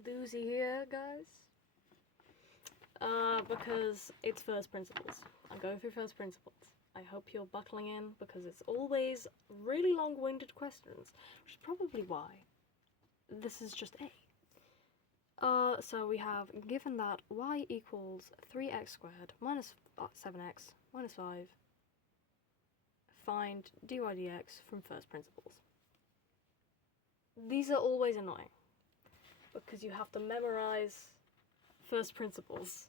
doozy here, guys. Because it's first principles. I'm going through first principles. I hope you're buckling in because it's always really long-winded questions, which is probably why this is just A. So we have, given that y equals 3x squared minus 7x minus 5, find dy dx from first principles. These are always annoying because you have to memorize first principles,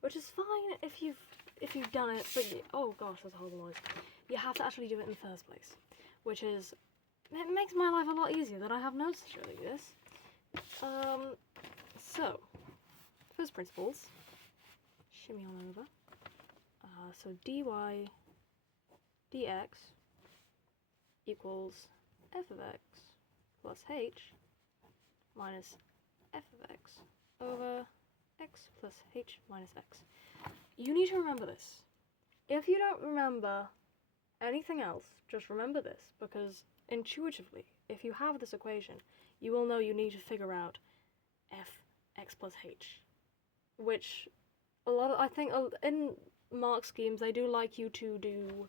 which is fine if you've done it, but oh gosh, that's a horrible noise. You have to actually do it in the first place, which is, it makes my life a lot easier that I have notes to show you this. So, first principles, shimmy on over. So dy dx equals f of x plus h minus f of x over x plus h minus x. You need to remember this. If you don't remember anything else, just remember this, because intuitively, if you have this equation, you will know you need to figure out fx plus h, which I think in mark schemes they do like you to do,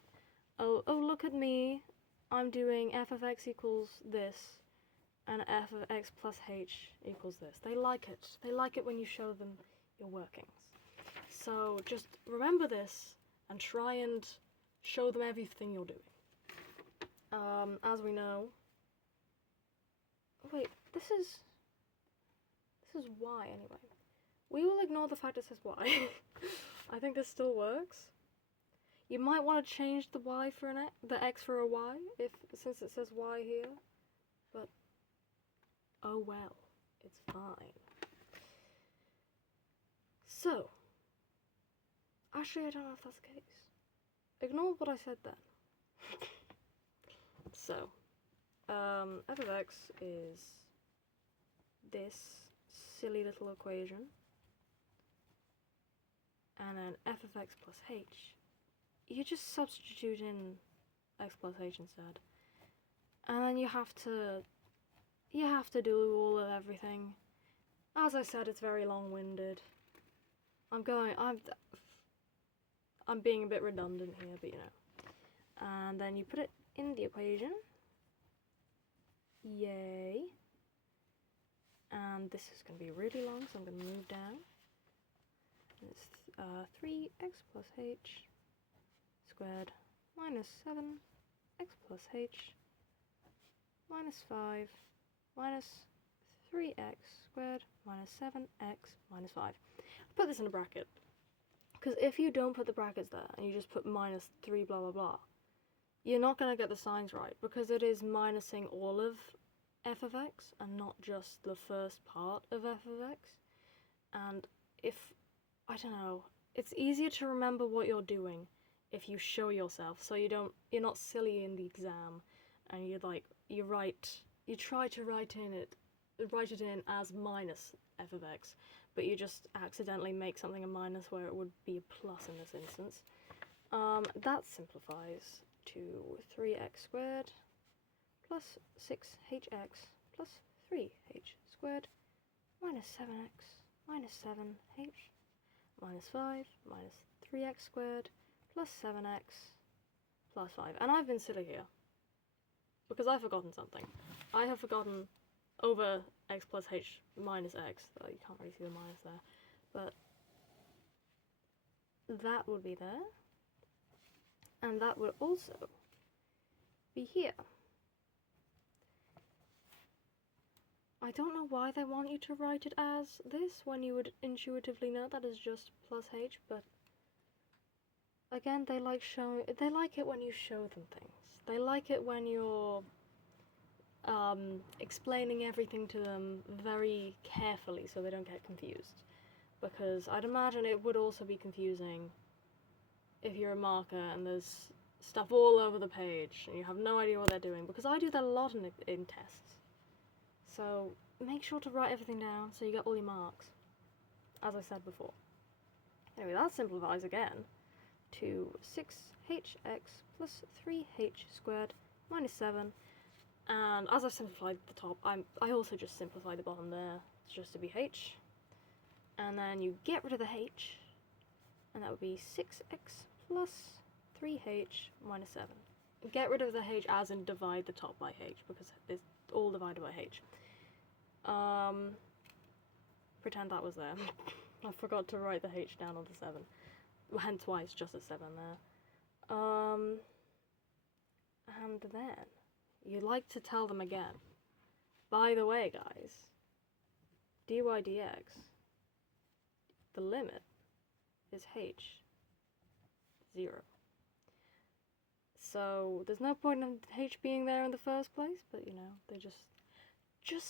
oh look at me, I'm doing f of x equals this, and f of x plus h equals this. They like it. They like it when you show them your workings. So just remember this and try and show them everything you're doing. As we know, wait, this is y anyway. We will ignore the fact it says y. I think this still works. You might want to change the y for the x for a y since it says y here, but oh well, it's fine. So, actually I don't know if that's the case. Ignore what I said then. So, f of x is this silly little equation, and then f of x plus h, you just substitute in x plus h instead, and then you have to do all of everything. As I said, it's very long-winded. I'm being a bit redundant here, but you know. And then you put it in the equation. Yay. And this is going to be really long, so I'm going to move down. It's 3x plus h squared minus 7x plus h minus 5 minus 3x squared minus 7x minus 5. Put this in a bracket, because if you don't put the brackets there and you just put minus 3 blah blah blah, you're not going to get the signs right, because it is minusing all of f of x and not just the first part of f of x. And if, I don't know, it's easier to remember what you're doing if you show yourself, so you're not silly in the exam and you try to write it in as minus f of x, but you just accidentally make something a minus where it would be a plus in this instance. That simplifies to 3x squared plus 6hx plus 3h squared minus 7x minus 7h minus 5 minus 3x squared plus 7x plus 5. And I've been silly here, because I've forgotten something. I have forgotten over x plus h minus x. Oh, you can't really see the minus there, but that would be there, and that would also be here. I don't know why they want you to write it as this when you would intuitively know that is just plus h, but again, they like it when you show them things. They like it when you're explaining everything to them very carefully so they don't get confused. Because I'd imagine it would also be confusing if you're a marker and there's stuff all over the page and you have no idea what they're doing, because I do that a lot in tests. So make sure to write everything down so you get all your marks, as I said before. Anyway, that simplifies again to 6hx plus 3h squared minus 7, and as I've simplified the top, I also just simplified the bottom there just to be h. And then you get rid of the h, and that would be 6x plus 3h minus 7. Get rid of the h as in divide the top by h, because it's all divided by h. Pretend that was there. I forgot to write the h down on the 7. Hence why it's just a 7 there. And then, you like to tell them again. By the way, guys, dy dx, the limit is h 0. So there's no point in h being there in the first place, but you know, they just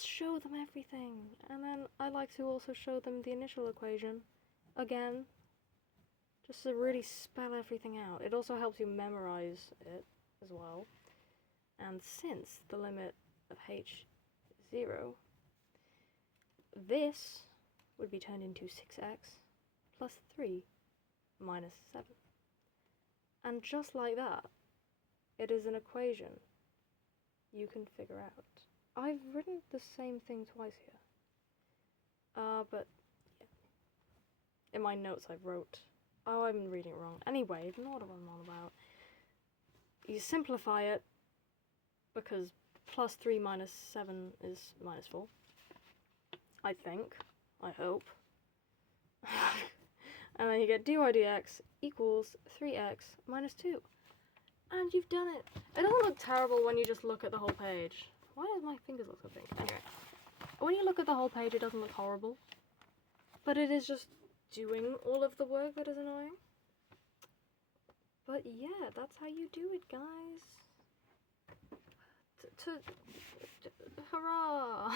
show them everything. And then I like to also show them the initial equation again, just to really spell everything out. It also helps you memorize it as well. And since the limit of h is 0, this would be turned into 6x plus 3 minus 7. And just like that, it is an equation you can figure out. I've written the same thing twice here. But yeah. In my notes I wrote, oh, I'm reading it wrong. Anyway, ignore what I'm on about. You simplify it, because plus 3 minus 7 is minus 4. I think. I hope. And then you get dy dx equals 3x minus 2. And you've done it. It doesn't look terrible when you just look at the whole page. Why does my fingers look so big? Anyway. When you look at the whole page, it doesn't look horrible. But it is just doing all of the work that is annoying. But yeah, that's how you do it, guys. Hurrah!